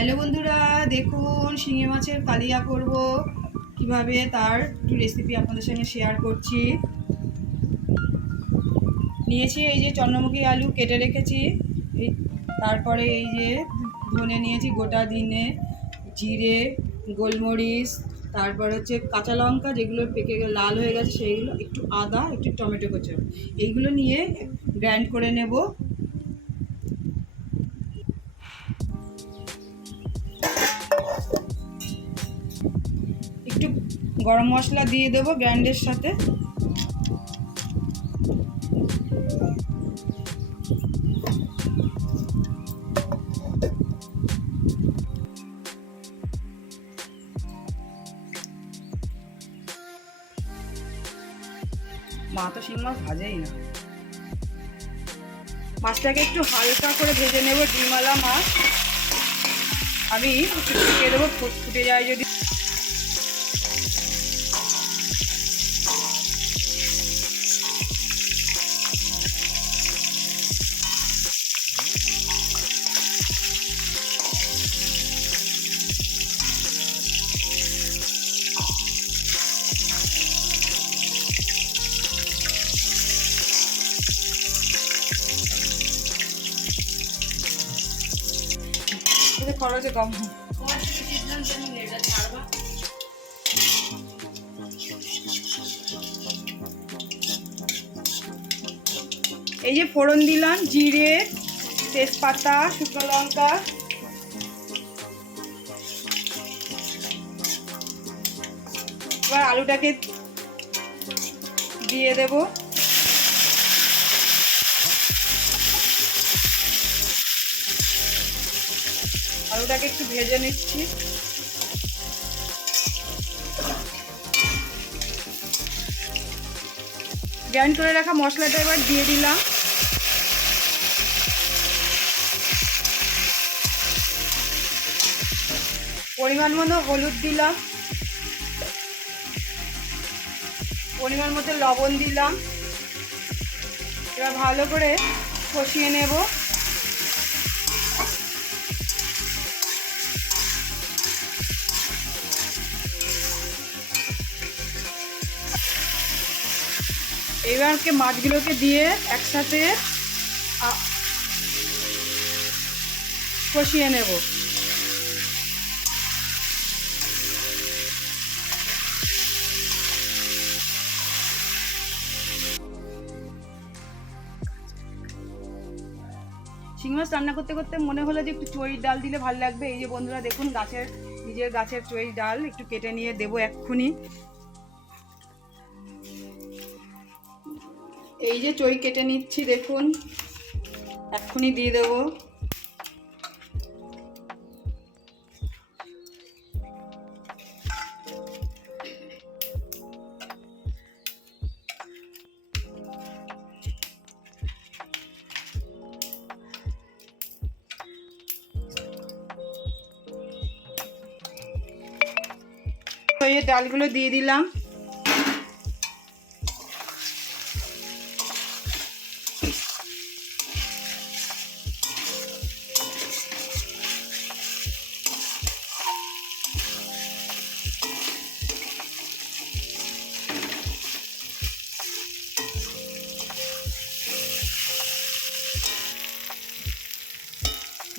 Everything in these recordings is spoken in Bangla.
হ্যালো বন্ধুরা, দেখুন শিঙি মাছের কালিয়া করব কিভাবে তার একটু রেসিপি আপনাদের সঙ্গে শেয়ার করছি। নিয়েছি এই যে চন্দ্রমুখী আলু কেটে রেখেছি, এই তারপরে এই যে ধনে নিয়েছি গোটা দিনে, জিরে, গোলমরিচ, তারপর হচ্ছে কাঁচা লঙ্কা যেগুলো পেকে লাল হয়ে গেছে সেইগুলো, একটু আদা, একটু টমেটো কুচো, এইগুলো নিয়ে গ্রাইন্ড করে নেব। একটু গরম মশলা দিয়ে দেবো গ্রাইন্ডের সাথে। মা তো শিং মাছ ভাজেই না। মাছটাকে একটু হালকা করে ভেজে নেব, ডিমওয়ালা মাছ। আমি একটু ফুটিয়ে দেবো, ফুটে যায় যদি। খরচে কম। এই যে ফোড়ন দিলাম, জিরে, তেজপাতা, শুকনো লঙ্কা, এবার আলুটাকে দিয়ে দেব। আলুটাকে একটু ভেজে নিচ্ছি। গ্রাইন্ড করে রাখা মশলাটা এবার দিয়ে দিলাম। পরিমাণ মতো হলুদ দিলাম, পরিমাণ মতো লবণ দিলাম। এবার ভালো করে কষিয়ে নেব। এবারকে মাছগুলোকে দিয়ে একসাথে কষিয়ে নেব। শিং মাছ রান্না করতে করতে মনে হলো যে একটু চৈর ডাল দিলে ভালো লাগবে। এই যে বন্ধুরা দেখুন, নিজের গাছের চৈর ডাল একটু কেটে নিয়ে দেবো এক্ষুনি। এই যে চই কেটে নিচ্ছি, দেখুন এক্ষুনি দিয়ে দেবো। চইয়ের ডালগুলো দিয়ে দিলাম।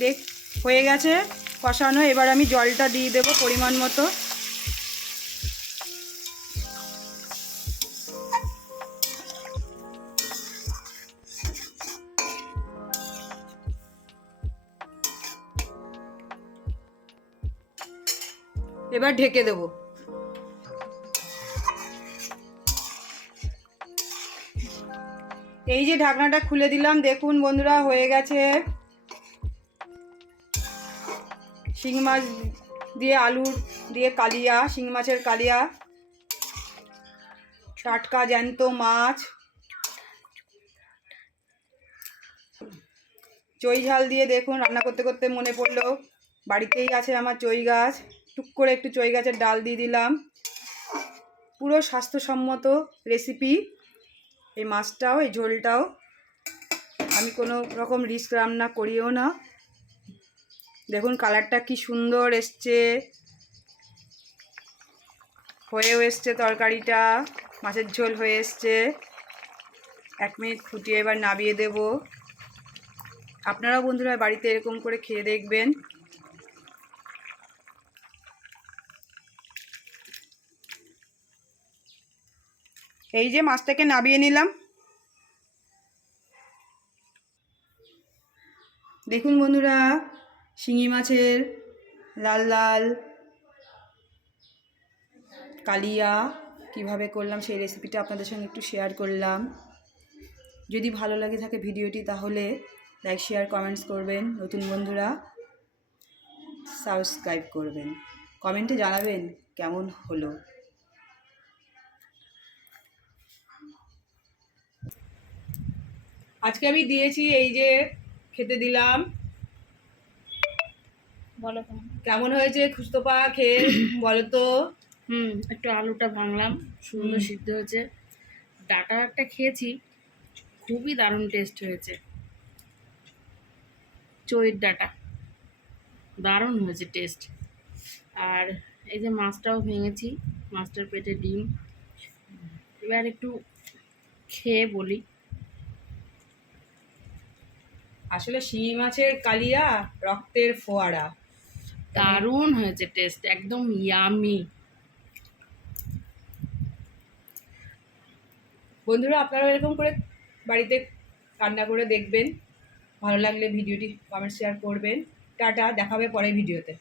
দেখ হয়ে গেছে কষানো। এবার আমি জলটা দিয়ে দেবো পরিমাণ মতো। এবার ঢেকে দেবো। এই যে ঢাকনাটা খুলে দিলাম, দেখুন বন্ধুরা হয়ে গেছে। শিং মাছ দিয়ে আলু দিয়ে কালিয়া, শিং মাছের কালিয়া, টাটকা জ্যান্ত মাছ। চই ঝাল দিয়ে দেখুন রান্না করতে করতে মনে পড়লো বাড়িতেই আছে আমার চই গাছ। টুক করে একটু চই গাছের ডাল দিয়ে দিলাম। পুরো স্বাস্থ্যসম্মত রেসিপি এই মাছটাও, এই ঝোলটাও। আমি কোনো রকম রিস্ক রান্না করিও না। দেখুন কালারটা কি সুন্দর এসছে, হয়েও এসছে তরকারিটা, মাছের ঝোল হয়ে এসছে। 1 মিনিট ফুটিয়ে এবার নামিয়ে দেব। আপনারাও বন্ধুরা বাড়িতে এরকম করে খেয়ে দেখবেন। এই যে মাছটাকে নামিয়ে নিলাম। দেখুন বন্ধুরা, শিঙি মাছের লাল লাল কালিয়া কিভাবে করলাম সেই রেসিপিটা আপনাদের সঙ্গে একটু শেয়ার করলাম। যদি ভালো লাগে থাকে ভিডিওটি তাহলে লাইক শেয়ার কমেন্টস করবেন। নতুন বন্ধুরা সাবস্ক্রাইব করবেন, কমেন্টে জানাবেন কেমন হলো। আজকে আমি দিয়েছি, এই যে খেতে দিলাম। বলো কেমন হয়েছে খুস্তপা খেয়ে বলো তো। একটু আলুটা ভাঙলাম, সুন্দর সিদ্ধ হয়েছে। ডাটাটা খেয়েছি, খুবই দারুণ টেস্ট হয়েছে। চইয়ের ডাটা দারুণ হয়েছে টেস্ট। আর এই যে মাছটাও ভেঙেছি, মাছটার পেটে ডিম। এবার একটু খেয়ে বলি। আসলে শিঙি মাছের কালিয়া রক্তের ফোয়ারা, দারুণ হয়েছে টেস্ট, একদম ইয়ামি। বন্ধুরা আপনারাও এরকম করে বাড়িতে রান্না করে দেখবেন। ভালো লাগলে ভিডিওটি কমেন্ট শেয়ার করবেন। টাটা, দেখাবে পরের ভিডিওতে।